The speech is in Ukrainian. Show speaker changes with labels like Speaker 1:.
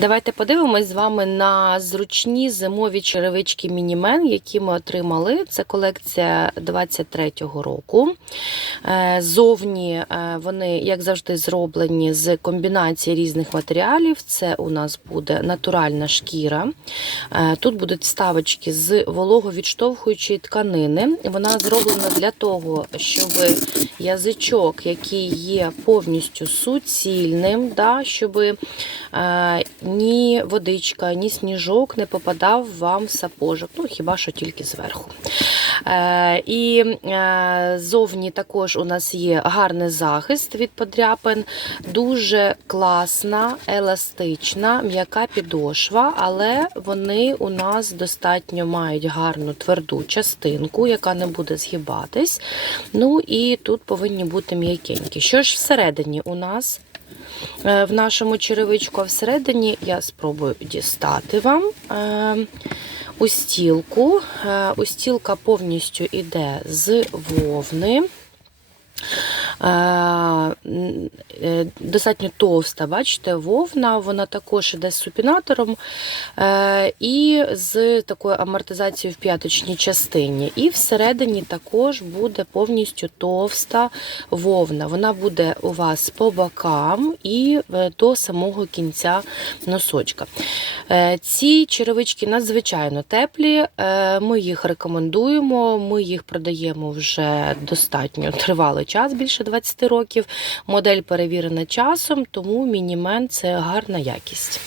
Speaker 1: Давайте подивимось з вами на зручні зимові черевички Мінімен, які ми отримали. Це колекція 23-го року. Е, Зовні е, вони, як завжди, зроблені з комбінації різних матеріалів. Це у нас буде натуральна шкіра. Е, Тут будуть вставочки з вологовідштовхуючої тканини. Вона зроблена для того, щоб язичок, який є повністю суцільним, да, щоб ні водичка, ні сніжок не попадав вам в сапожок, ну хіба що тільки зверху. Е, і е, зовні також у нас є гарний захист від подряпин, дуже класна, еластична, м'яка підошва, але вони у нас достатньо мають гарну тверду частинку, яка не буде згибатись. Ну і тут повинні бути м'якенькі. Що ж всередині у нас? Е, В нашому черевичку, а всередині я спробую дістати вам е, устілку. Е, Устілка повністю йде з вовни. Е, Достатньо товста, бачите, вовна, вона також іде з супінатором е, і з такою амортизацією в п'яточній частині. І всередині також буде повністю товста вовна. Вона буде у вас по бокам і е, до самого кінця носочка. Ці черевички надзвичайно теплі. Ми їх рекомендуємо. Ми їх продаємо вже достатньо тривалий час, більше 20 років. Модель перевірена часом, тому мінімен це гарна якість.